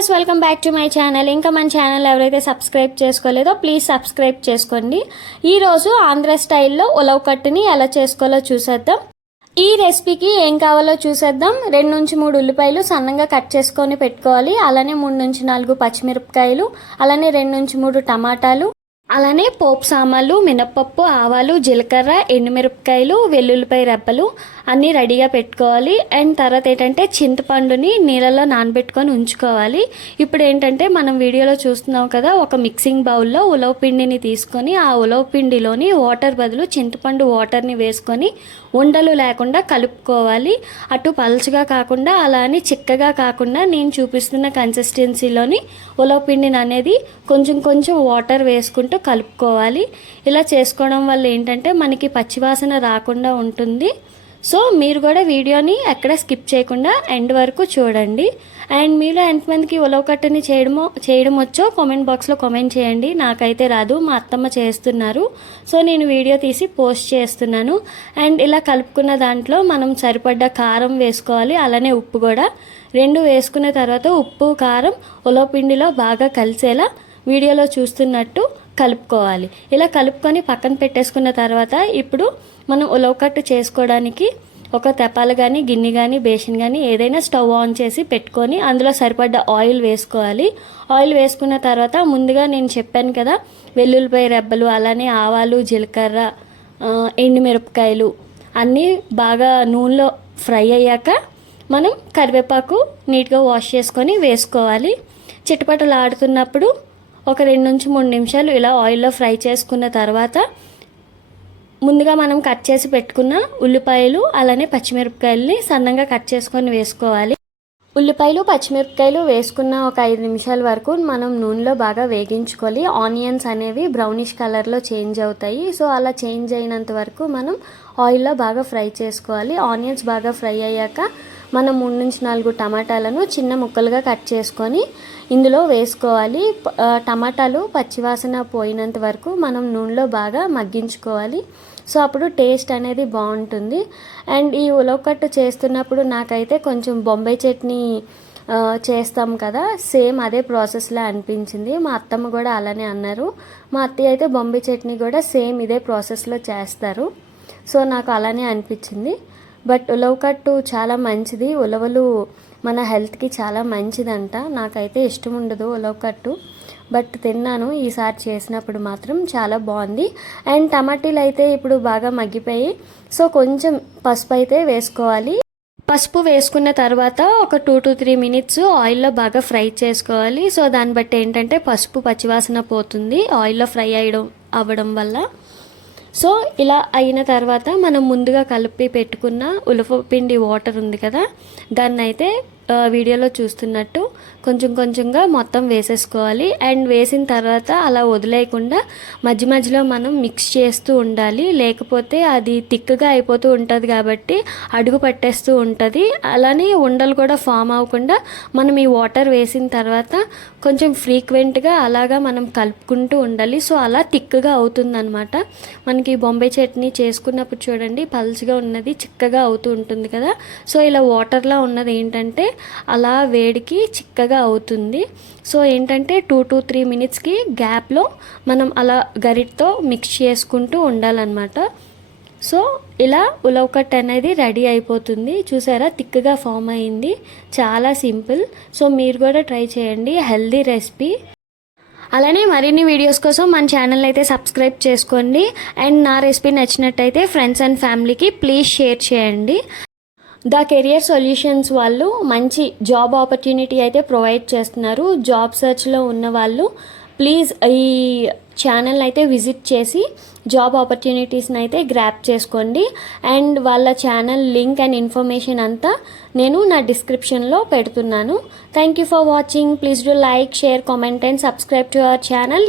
Viewers, welcome back to my channel. ఇంకా మన channel ఎవరైతే సబ్స్క్రైబ్ చేసుకోలేదో ప్లీజ్ సబ్స్క్రైబ్ చేసుకోండి. ఈరోజు ఆంధ్ర స్టైల్లో ఉలవ కట్టుని ఎలా చేసుకోవాలో చూసేద్దాం. ఈ రెసిపీకి ఏం కావాలో చూసేద్దాం. 2 నుంచి 3 ఉల్లిపాయలు సన్నగా కట్ చేసుకొని పెట్టుకోవాలి. అలానే 3 నుంచి 4 పచ్చిమిరపకాయలు, అలానే 2 నుంచి 3 టమాటాలు, అలానే పోపు సామాన్లు, మినప్పప్పు, ఆవాలు, జీలకర్ర, ఎండుమిరపకాయలు, వెల్లుల్లిపాయ రెబ్బలు అన్నీ రెడీగా పెట్టుకోవాలి. అండ్ తర్వాత ఏంటంటే చింతపండుని నీళ్ళలో నానబెట్టుకొని ఉంచుకోవాలి. ఇప్పుడు ఏంటంటే మనం వీడియోలో చూస్తున్నాం కదా, ఒక మిక్సింగ్ బౌల్లో ఉలవ పిండిని తీసుకొని ఆ ఉలవ పిండిలోని వాటర్ బదులు చింతపండు వాటర్ని వేసుకొని ఉండలు లేకుండా కలుపుకోవాలి. అటు పలుచగా కాకుండా అలా అని చిక్కగా కాకుండా నేను చూపిస్తున్న కన్సిస్టెన్సీలోని ఉలవ పిండిని అనేది కొంచెం కొంచెం వాటర్ వేసుకుంటూ కలుపుకోవాలి. ఇలా చేసుకోవడం వల్ల ఏంటంటే మనకి పచ్చివాసన రాకుండా ఉంటుంది. సో మీరు కూడా వీడియోని ఎక్కడ స్కిప్ చేయకుండా ఎండ్ వరకు చూడండి. అండ్ మీలో ఎంతమందికి ఉలవ కట్టుని చేయడం వచ్చో కామెంట్ బాక్స్లో కామెంట్ చేయండి. నాకైతే రాదు, మా అత్తమ్మ చేస్తున్నారు. సో నేను వీడియో తీసి పోస్ట్ చేస్తున్నాను. అండ్ ఇలా కలుపుకున్న దాంట్లో మనం సరిపడ్డ కారం వేసుకోవాలి, అలానే ఉప్పు కూడా. 2 వేసుకున్న తర్వాత ఉప్పు కారం ఉలవ పిండిలో బాగా కలిసేలా వీడియోలో చూస్తున్నట్టు కలుపుకోవాలి. ఇలా కలుపుకొని పక్కన పెట్టేసుకున్న తర్వాత ఇప్పుడు మనం ఉలవ కట్టు చేసుకోవడానికి ఒక తెపాలు కానీ, గిన్నె కానీ, బేసిన్ కానీ ఏదైనా స్టవ్ ఆన్ చేసి పెట్టుకొని అందులో సరిపడ్డ ఆయిల్ వేసుకోవాలి. ఆయిల్ వేసుకున్న తర్వాత ముందుగా నేను చెప్పాను కదా, వెల్లుల్లిపాయ రెబ్బలు, అలానే ఆవాలు, జీలకర్ర, ఎండుమిరపకాయలు అన్నీ బాగా నూనెలో ఫ్రై అయ్యాక మనం కరివేపాకు నీట్గా వాష్ చేసుకొని వేసుకోవాలి. చిటపటలు ఆడుతున్నప్పుడు ఒక 2 నుంచి 3 నిమిషాలు ఇలా ఆయిల్లో ఫ్రై చేసుకున్న తర్వాత ముందుగా మనం కట్ చేసి పెట్టుకున్న ఉల్లిపాయలు, అలానే పచ్చిమిరపకాయలని సన్నగా కట్ చేసుకొని వేసుకోవాలి. ఉల్లిపాయలు, పచ్చిమిరపకాయలు వేసుకున్న ఒక 5 నిమిషాల వరకు మనం నూనెలో బాగా వేగించుకోవాలి. ఆనియన్స్ అనేవి బ్రౌనిష్ కలర్లో చేంజ్ అవుతాయి. సో అలా చేంజ్ అయినంత వరకు మనం ఆయిల్లో బాగా ఫ్రై చేసుకోవాలి. ఆనియన్స్ బాగా ఫ్రై అయ్యాక మనం 3 నుంచి 4 టమాటాలను చిన్న ముక్కలుగా కట్ చేసుకొని ఇందులో వేసుకోవాలి. టమాటాలు పచ్చివాసన పోయినంత వరకు మనం నూనెలో బాగా మగ్గించుకోవాలి. సో అప్పుడు టేస్ట్ అనేది బాగుంటుంది. అండ్ ఈ ఉలవ కట్టు చేస్తున్నప్పుడు నాకైతే కొంచెం బొంబాయి చట్నీ చేస్తాం కదా, సేమ్ అదే ప్రాసెస్లా అనిపించింది. మా అత్తమ్మ కూడా అలానే అన్నారు. మా అత్తయ్య అయితే బొంబాయి చట్నీ కూడా సేమ్ ఇదే ప్రాసెస్లో చేస్తారు. సో నాకు అలానే అనిపించింది. బట్ ఉలవ కట్టు చాలా మంచిది. ఉలవలు మన హెల్త్కి చాలా మంచిదంట. నాకైతే ఇష్టం ఉండదు ఉలవ కట్టు, బట్ తిన్నాను ఈసారి చేసినప్పుడు మాత్రం చాలా బాగుంది. అండ్ టమాటీలు అయితే ఇప్పుడు బాగా మగ్గిపోయి, సో కొంచెం పసుపు అయితే వేసుకోవాలి. పసుపు వేసుకున్న తర్వాత ఒక 2 to 3 మినిట్స్ ఆయిల్లో బాగా ఫ్రై చేసుకోవాలి. సో దాన్ని బట్టి ఏంటంటే పసుపు పచ్చివాసన పోతుంది ఆయిల్లో ఫ్రై అవ్వడం వల్ల. సో ఇలా అయిన తర్వాత మనం ముందుగా కలిపి పెట్టుకున్న ఉలవ పిండి వాటర్ ఉంది కదా, దాన్ని అయితే వీడియోలో చూస్తున్నట్టు కొంచెం కొంచెంగా మొత్తం వేసేసుకోవాలి. అండ్ వేసిన తర్వాత అలా వదిలేయకుండా మధ్య మధ్యలో మనం మిక్స్ చేస్తూ ఉండాలి, లేకపోతే అది థిక్గా అయిపోతూ ఉంటుంది కాబట్టి అడుగు పట్టేస్తూ ఉంటుంది. అలానే ఉండలు కూడా ఫామ్ అవ్వకుండా మనం ఈ వాటర్ వేసిన తర్వాత కొంచెం ఫ్రీక్వెంట్గా అలాగా మనం కలుపుకుంటూ ఉండాలి. సో అలా థిక్గా అవుతుందన్నమాట. మనకి బొంబాయి చట్నీ చేసుకున్నప్పుడు చూడండి పల్చగా ఉన్నది చిక్కగా అవుతూ ఉంటుంది కదా. సో ఇలా వాటర్లా ఉన్నది ఏంటంటే అలా వేడికి చిక్కగా అవుతుంది. సో ఏంటంటే 2 to 3 మినిట్స్కి గ్యాప్లో మనం అలా గరిటతో మిక్స్ చేసుకుంటూ ఉండాలన్నమాట. సో ఇలా ఉలవ కట్ అనేది రెడీ అయిపోతుంది. చూసారా, థిక్గా ఫామ్ అయింది. చాలా సింపుల్. సో మీరు కూడా ట్రై చేయండి, హెల్దీ రెసిపీ. అలానే మరిన్ని వీడియోస్ కోసం మన ఛానల్ అయితే సబ్స్క్రైబ్ చేసుకోండి. అండ్ నా రెసిపీ నచ్చినట్టయితే ఫ్రెండ్స్ అండ్ ఫ్యామిలీకి ప్లీజ్ షేర్ చేయండి. ద కెరియర్ సొల్యూషన్స్ వాళ్ళు మంచి జాబ్ ఆపర్చునిటీ అయితే ప్రొవైడ్ చేస్తున్నారు. జాబ్ సర్చ్లో ఉన్న వాళ్ళు ప్లీజ్ ఈ ఛానల్ అయితే విజిట్ చేసి జాబ్ ఆపర్చునిటీస్ని అయితే గ్రాప్ చేసుకోండి. అండ్ వాళ్ళ ఛానల్ లింక్ అండ్ ఇన్ఫర్మేషన్ అంతా నేను నా డిస్క్రిప్షన్లో పెడుతున్నాను. Thank you for watching. Please do like, share, comment and subscribe to our channel.